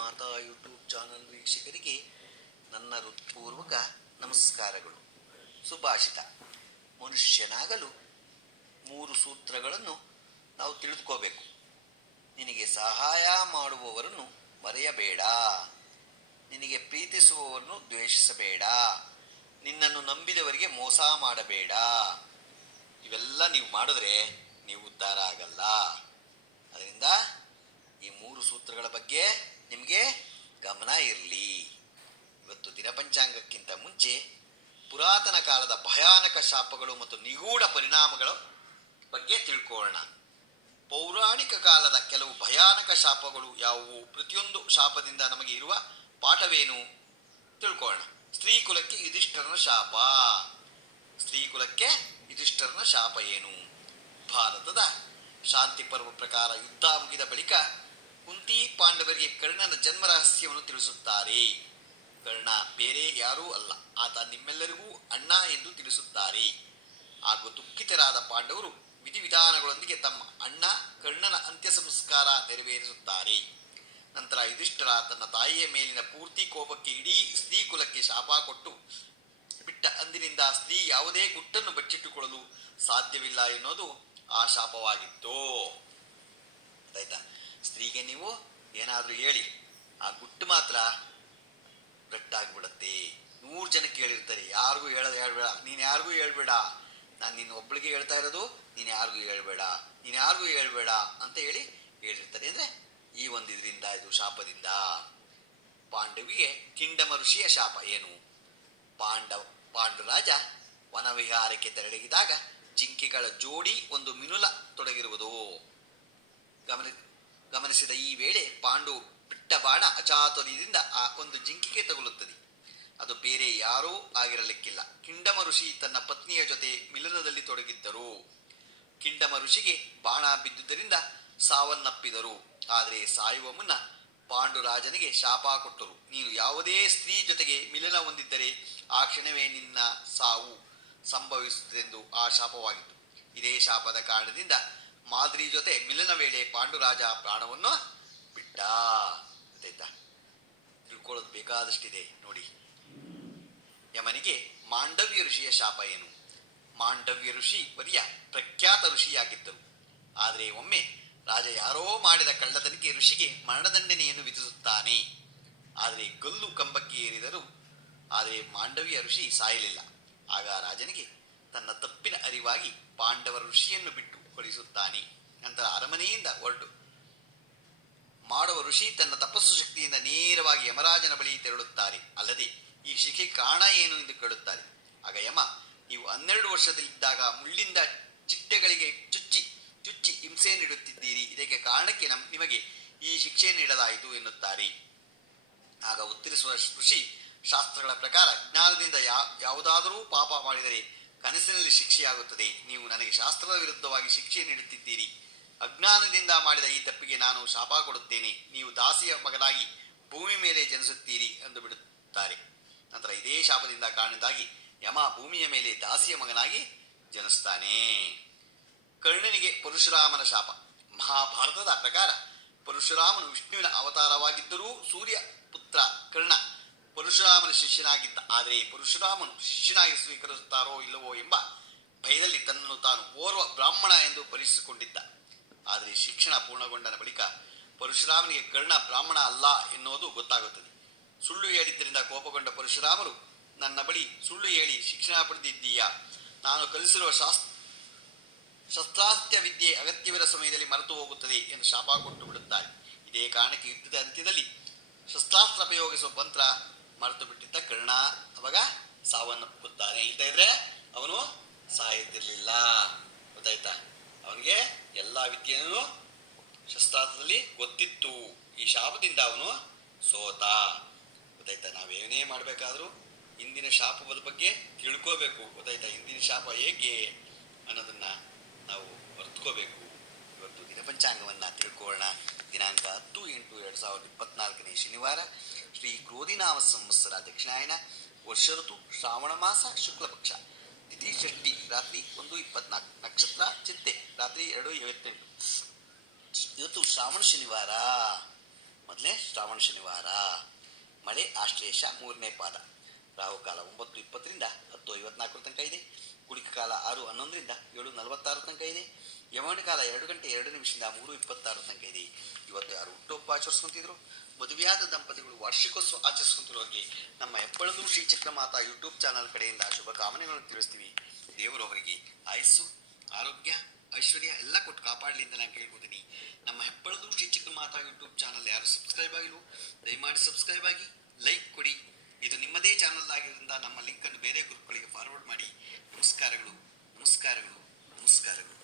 ಮಾತಾ YouTube channel ವೀಕ್ಷಕರಿಗೆ ನನ್ನ ಹೃತ್ಪೂರ್ವಕ ನಮಸ್ಕಾರಗಳು. ಸುಭಾಷಿತ. ಮನುಷ್ಯನಾಗಲು ಮೂರು ಸೂತ್ರಗಳನ್ನು ನಾವು ತಿಳಿದುಕೋಬೇಕು. ನಿನಗೆ ಸಹಾಯ ಮಾಡುವವರನ್ನು ಮರೆಯಬೇಡ. ನಿನಗೆ ಪ್ರೀತಿಸುವವರನ್ನು ದ್ವೇಷಿಸಬೇಡ. ನಿನ್ನನ್ನು ನಂಬಿದವರಿಗೆ ಮೋಸ ಮಾಡಬೇಡ. ಇವೆಲ್ಲ ನೀವು ಮಾಡಿದ್ರೆ ನೀವು ಉದ್ಧಾರ ಆಗಲ್ಲ. ಅದರಿಂದ ಈ ಮೂರು ಸೂತ್ರಗಳ ಬಗ್ಗೆ ನಿಮಗೆ ಗಮನ ಇರಲಿ. ಇವತ್ತು ದಿನಪಂಚಾಂಗಕ್ಕಿಂತ ಮುಂಚೆ ಪುರಾತನ ಕಾಲದ ಭಯಾನಕ ಶಾಪಗಳು ಮತ್ತು ನಿಗೂಢ ಪರಿಣಾಮಗಳ ಬಗ್ಗೆ ತಿಳ್ಕೊಳ್ಳೋಣ. ಪೌರಾಣಿಕ ಕಾಲದ ಕೆಲವು ಭಯಾನಕ ಶಾಪಗಳು ಯಾವುವು? ಪ್ರತಿಯೊಂದು ಶಾಪದಿಂದ ನಮಗೆ ಇರುವ ಪಾಠವೇನು? ತಿಳ್ಕೊಳ್ಳೋಣ. ಸ್ತ್ರೀ ಕುಲಕ್ಕೆ ಯುಧಿಷ್ಠರನ ಶಾಪ. ಸ್ತ್ರೀ ಕುಲಕ್ಕೆ ಯುಧಿಷ್ಠರನ ಶಾಪ ಏನು? ಭಾರತದ ಶಾಂತಿ ಪರ್ವ ಪ್ರಕಾರ ಯುದ್ಧ ಮುಗಿದ ಬಳಿಕ ಕುಂತಿ ಪಾಂಡವರಿಗೆ ಕರ್ಣನ ಜನ್ಮ ರಹಸ್ಯವನ್ನು ತಿಳಿಸುತ್ತಾರೆ. ಕರ್ಣ ಬೇರೆ ಯಾರೂ ಅಲ್ಲ, ಆತ ನಿಮ್ಮೆಲ್ಲರಿಗೂ ಅಣ್ಣ ಎಂದು ತಿಳಿಸುತ್ತಾರೆ. ಹಾಗೂ ದುಃಖಿತರಾದ ಪಾಂಡವರು ವಿಧಿವಿಧಾನಗಳೊಂದಿಗೆ ತಮ್ಮ ಅಣ್ಣ ಕರ್ಣನ ಅಂತ್ಯ ಸಂಸ್ಕಾರ ನೆರವೇರಿಸುತ್ತಾರೆ. ನಂತರ ಯುಧಿಷ್ಠರ ತನ್ನ ತಾಯಿಯ ಮೇಲಿನ ಪೂರ್ತಿ ಕೋಪಕ್ಕೆ ಇಡೀ ಸ್ತ್ರೀ ಕುಲಕ್ಕೆ ಶಾಪ ಕೊಟ್ಟು, ಬಿಟ್ಟ ಅಂದಿನಿಂದ ಸ್ತ್ರೀ ಯಾವುದೇ ಗುಟ್ಟನ್ನು ಬಚ್ಚಿಟ್ಟುಕೊಳ್ಳಲು ಸಾಧ್ಯವಿಲ್ಲ ಎನ್ನುವುದು ಆ ಶಾಪವಾಗಿತ್ತು. ಆಯ್ತಾ? ಸ್ತ್ರೀಗೆ ನೀವು ಏನಾದರೂ ಹೇಳಿ. ಆ ಗುಟ್ಟು ಮಾತ್ರ ಗಟ್ಟಾಗ್ಬಿಡತ್ತೆ. ನೂರು ಜನಕ್ಕೆ ಹೇಳಿರ್ತಾರೆ, ಯಾರಿಗೂ ಹೇಳೋದು ಹೇಳ್ಬೇಡ. ನೀನು ಯಾರಿಗೂ ಹೇಳ್ಬೇಡ. ನಾನು ನಿನ್ನ ಒಬ್ಳಿಗೆ ಹೇಳ್ತಾ ಇರೋದು, ನೀನು ಯಾರಿಗೂ ಹೇಳ್ಬೇಡ. ನೀನು ಯಾರಿಗೂ ಹೇಳ್ಬೇಡ ಅಂತ ಹೇಳಿ ಹೇಳಿರ್ತಾರೆ. ಅಂದರೆ ಈ ಒಂದು ಇದರಿಂದ, ಇದು ಶಾಪದಿಂದ ಪಾಂಡವಿಗೆ ಕಿಂಡಮ ಋಷಿಯ ಶಾಪ ಏನು? ಪಾಂಡವ ಪಾಂಡುರಾಜ ವನವಿಹಾರಕ್ಕೆ ತೆರಳಿದಾಗ ಜಿಂಕೆಗಳ ಜೋಡಿ ಒಂದು ಮಿನುಲ ತೊಡಗಿರುವುದು. ಗಮನಿಸಿದ ಈ ವೇಳೆ ಪಾಂಡು ಬಿಟ್ಟ ಬಾಣ ಅಚಾತುರ್ಯದಿಂದ ಆ ಒಂದು ಜಿಂಕಿಗೆ ತಗುಲುತ್ತದೆ. ಅದು ಬೇರೆ ಯಾರೂ ಆಗಿರಲಿಕ್ಕಿಲ್ಲ. ಕಿಂಡಮ ಋಷಿ ತನ್ನ ಪತ್ನಿಯ ಜೊತೆ ಮಿಲನದಲ್ಲಿ ತೊಡಗಿದ್ದರು. ಕಿಂಡಮ ಋಷಿಗೆ ಬಾಣ ಬಿದ್ದುದರಿಂದ ಸಾವನ್ನಪ್ಪಿದರು. ಆದರೆ ಸಾಯುವ ಮುನ್ನ ಪಾಂಡುರಾಜನಿಗೆ ಶಾಪ ಕೊಟ್ಟರು. ನೀನು ಯಾವುದೇ ಸ್ತ್ರೀ ಜೊತೆಗೆ ಮಿಲನ ಹೊಂದಿದ್ದರೆ ಆ ಕ್ಷಣವೇ ನಿನ್ನ ಸಾವು ಸಂಭವಿಸುತ್ತದೆಂದು ಆ ಶಾಪವಾಗಿತ್ತು. ಇದೇ ಶಾಪದ ಕಾರಣದಿಂದ ಮಾದ್ರಿ ಜೊತೆ ಮಿಲನ ವೇಳೆ ಪಾಂಡುರಾಜ ಪ್ರಾಣವನ್ನು ಬಿಟ್ಟ. ಅಂತ ತಿಳ್ಕೊಳ್ಳೋದು ಬೇಕಾದಷ್ಟಿದೆ, ನೋಡಿ. ಯಮನಿಗೆ ಮಾಂಡವ್ಯ ಋಷಿಯ ಶಾಪ ಏನು? ಮಾಂಡವ್ಯ ಋಷಿ ಬರಿಯ ಪ್ರಖ್ಯಾತ ಋಷಿಯಾಗಿದ್ದರು. ಆದರೆ ಒಮ್ಮೆ ರಾಜ ಯಾರೋ ಮಾಡಿದ ಕಳ್ಳತನಕ್ಕೆ ಋಷಿಗೆ ಮರಣದಂಡನೆಯನ್ನು ವಿಧಿಸುತ್ತಾನೆ. ಆದರೆ ಗಲ್ಲು ಕಂಬಕ್ಕೆ ಏರಿದರು ಆದರೆ ಮಾಂಡವ್ಯ ಋಷಿ ಸಾಯಲಿಲ್ಲ. ಆಗ ರಾಜನಿಗೆ ತನ್ನ ತಪ್ಪಿನ ಅರಿವಾಗಿ ಪಾಂಡವ ಋಷಿಯನ್ನು ಬಿಟ್ಟು ಕಳಿಸುತ್ತಾನೆ ನಂತರ ಅರಮನೆಯಿಂದ ಹೊರಟು. ಮಾಡುವ ಋಷಿ ತನ್ನ ತಪಸ್ಸು ಶಕ್ತಿಯಿಂದ ನೇರವಾಗಿ ಯಮರಾಜನ ಬಳಿ ತೆರಳುತ್ತಾರೆ. ಅಲ್ಲದೆ, ಈ ಶಿಖೆ ಕಾರಣ ಏನು ಎಂದು ಕೇಳುತ್ತಾರೆ. ಆಗ ಯಮ, ನೀವು ಹನ್ನೆರಡು ವರ್ಷದಲ್ಲಿದ್ದಾಗ ಮುಳ್ಳಿಂದ ಚಿಟ್ಟೆಗಳಿಗೆ ಚುಚ್ಚಿ ಚುಚ್ಚಿ ಹಿಂಸೆ ನೀಡುತ್ತಿದ್ದೀರಿ. ಇದಕ್ಕೆ ಕಾರಣಕ್ಕೆ ನಮ್, ನಿಮಗೆ ಈ ಶಿಕ್ಷೆ ನೀಡಲಾಯಿತು ಎನ್ನುತ್ತಾರೆ. ಆಗ ಉತ್ತರಿಸುವ ಋಷಿ ಶಾಸ್ತ್ರಗಳ ಪ್ರಕಾರ, ಜ್ಞಾನದಿಂದ ಯಾ, ಯಾವುದಾದರೂ ಪಾಪ ಮಾಡಿದರೆ ಕನಸಿನಲ್ಲಿ ಶಿಕ್ಷೆಯಾಗುತ್ತದೆ ನೀವು ನನಗೆ ಶಾಸ್ತ್ರದ ವಿರುದ್ಧವಾಗಿ ಶಿಕ್ಷೆ ನೀಡುತ್ತಿದ್ದೀರಿ. ಅಜ್ಞಾನದಿಂದ ಮಾಡಿದ ಈ ತಪ್ಪಿಗೆ ನಾನು ಶಾಪ ಕೊಡುತ್ತೇನೆ. ನೀವು ದಾಸಿಯ ಮಗನಾಗಿ ಭೂಮಿ ಮೇಲೆ ಜನಿಸುತ್ತೀರಿ ಎಂದು ಬಿಡುತ್ತಾರೆ. ನಂತರ ಇದೇ ಶಾಪದಿಂದ ಕಾರಣದಾಗಿ ಯಮ ಭೂಮಿಯ ಮೇಲೆ ದಾಸಿಯ ಮಗನಾಗಿ ಜನಿಸ್ತಾನೆ. ಕರ್ಣನಿಗೆ ಪರಶುರಾಮನ ಶಾಪ. ಮಹಾಭಾರತದ ಪ್ರಕಾರ ಪರಶುರಾಮನು ವಿಷ್ಣುವಿನ ಅವತಾರವಾಗಿದ್ದರೂ ಸೂರ್ಯ ಪುತ್ರ ಕರ್ಣ ಪರಶುರಾಮನ ಶಿಷ್ಯನಾಗಿದ್ದ, ಆದರೆ ಪರಶುರಾಮನು ಶಿಷ್ಯನಾಗಿ ಸ್ವೀಕರಿಸುತ್ತಾರೋ ಇಲ್ಲವೋ ಎಂಬ ಭಯದಲ್ಲಿ ತನ್ನನ್ನು ತಾನು ಓರ್ವ ಬ್ರಾಹ್ಮಣ ಎಂದು ಪರಿಸಿಕೊಂಡಿದ್ದ ಆದರೆ ಶಿಕ್ಷಣ ಪೂರ್ಣಗೊಂಡ ಬಳಿಕ ಪರಶುರಾಮನಿಗೆ ಕರ್ಣ ಬ್ರಾಹ್ಮಣ ಅಲ್ಲ ಎನ್ನುವುದು ಗೊತ್ತಾಗುತ್ತದೆ. ಸುಳ್ಳು ಹೇಳಿದ್ದರಿಂದ ಕೋಪಗೊಂಡ ಪರಶುರಾಮರು, ನನ್ನ ಬಳಿ ಸುಳ್ಳು ಹೇಳಿ ಶಿಕ್ಷಣ ಪಡೆದಿದ್ದೀಯಾ? ನಾನು ಕಲಿಸಿರುವ ಶಾಸ್ತ್ರ ಶಸ್ತ್ರಾಸ್ತ್ಯ ವಿದ್ಯೆ ಅಗತ್ಯವಿರ ಸಮಯದಲ್ಲಿ ಮರೆತು ಹೋಗುತ್ತದೆ ಎಂದು ಶಾಪ ಕೊಟ್ಟು ಬಿಡುತ್ತಾರೆ. ಇದೇ ಕಾರಣಕ್ಕೆ ಯುದ್ಧದ ಅಂತ್ಯದಲ್ಲಿ ಶಸ್ತ್ರಾಸ್ತ್ರ ಪ್ರಯೋಗಿಸುವ ಮಂತ್ರ ಮರೆತು ಬಿಟ್ಟಿದ್ದ ಕರ್ಣ ಅವಾಗ ಸಾವನ್ನಪ್ಪುತ್ತಾನೆ ಇಲ್ದ ಇದ್ರೆ ಅವನು ಸಾಯುತ್ತಿರ್ಲಿಲ್ಲ ಗೊತ್ತಾಯ್ತಾ? ಅವನಿಗೆ ಎಲ್ಲ ವಿದ್ಯೆಯನ್ನು ಶಸ್ತ್ರಾಸ್ತ್ರದಲ್ಲಿ ಗೊತ್ತಿತ್ತು. ಈ ಶಾಪದಿಂದ ಅವನು ಸೋತ. ಗೊತ್ತಾಯ್ತಾ? ನಾವೇನೇ ಮಾಡಬೇಕಾದ್ರೂ ಇಂದಿನ ಶಾಪದ ಬಗ್ಗೆ ತಿಳ್ಕೋಬೇಕು. ಗೊತ್ತಾಯ್ತಾ? ಇಂದಿನ ಶಾಪ ಹೇಗೆ ಅನ್ನೋದನ್ನ ನಾವು ಅರ್ಥಕೋಬೇಕು. ಇವತ್ತು ದಿನಪಂಚಾಂಗವನ್ನು ತಿಳ್ಕೊಳ್ಳೋಣ. ದಿನಾಂಕ ಹತ್ತು ಎಂಟು ಎರಡು ಸಾವಿರದ ಇಪ್ಪತ್ನಾಲ್ಕನೇ ಶನಿವಾರ. ಶ್ರೀ ಕ್ರೋಧಿನಾಮ ಸಂವತ್ಸರ ದಕ್ಷಿಣಾಯನ ವರ್ಷ ಋತು ಶ್ರಾವಣ ಮಾಸ ಶುಕ್ಲಪಕ್ಷ ತಿಥಿ ಷಷ್ಠಿ ರಾತ್ರಿ ಒಂದು ಇಪ್ಪತ್ನಾಲ್ಕು ನಕ್ಷತ್ರ ಚಿತ್ತೆ ರಾತ್ರಿ ಎರಡು ಐವತ್ತೆಂಟು ಇವತ್ತು ಶ್ರಾವಣ ಶನಿವಾರ ಮೊದಲೇ ಶ್ರಾವಣ ಶನಿವಾರ ಮಳೆ ಆಶ್ಲೇಷ ಮೂರನೇ ಪಾದ ರಾಹುಕಾಲ ಒಂಬತ್ತು ಇಪ್ಪತ್ತರಿಂದ ಹತ್ತು ಐವತ್ನಾಲ್ಕರ ತನಕ ಇದೆ ಕುಡಿಕ ಕಾಲ ಆರು ಹನ್ನೊಂದರಿಂದ ಏಳು ನಲವತ್ತಾರು ತನಕ ಇದೆ ಯಮನ ಕಾಲ ಎರಡು ಗಂಟೆ ಎರಡು ನಿಮಿಷದಿಂದ ಮೂರು ಇಪ್ಪತ್ತಾರು ತನಕ ಇದೆ. ಇವತ್ತು ಯಾರು ಹುಟ್ಟುಹಬ್ಬ ಆಚರಿಸ್ಕೊಂತಿದ್ರು? ಮದುವೆಯಾದ ದಂಪತಿಗಳು ವಾರ್ಷಿಕೋತ್ಸವ ಆಚರಿಸ್ಕೊಂತಿರೋರಿಗೆ ನಮ್ಮ ಹೆಬ್ಬಳದು ಶ್ರೀ ಚಕ್ರಮಾತಾ ಯೂಟ್ಯೂಬ್ ಚಾನಲ್ ಕಡೆಯಿಂದ ಶುಭ ಕಾಮನೆಗಳನ್ನು ತಿಳಿಸ್ತೀವಿ. ದೇವರು ಅವರಿಗೆ ಆಯಸ್ಸು, ಆರೋಗ್ಯ, ಐಶ್ವರ್ಯ ಎಲ್ಲ ಕೊಟ್ಟು ಕಾಪಾಡಲಿ ಅಂತ ನಾನು ಕೇಳ್ಕೊತೀನಿ. ನಮ್ಮ ಹೆಪ್ಪಳದು ಶ್ರೀ ಚಕ್ರಮಾತಾ ಯೂಟ್ಯೂಬ್ ಚಾನಲ್ ಯಾರು ಸಬ್ಸ್ಕ್ರೈಬ್ ಆಗಿಲ್ಲ ದಯಮಾಡಿ ಸಬ್ಸ್ಕ್ರೈಬ್ ಆಗಿ, ಲೈಕ್ ಕೊಡಿ. ಇದು ನಿಮ್ಮದೇ ಚಾನಲ್ ಆಗಿರೋದ್ರಿಂದ ನಮ್ಮ ಲಿಂಕನ್ನು ಬೇರೆ ಗ್ರೂಪ್ಗಳಿಗೆ ಫಾರ್ವರ್ಡ್ ಮಾಡಿ. ನಮಸ್ಕಾರಗಳು ನಮಸ್ಕಾರಗಳು ನಮಸ್ಕಾರಗಳು.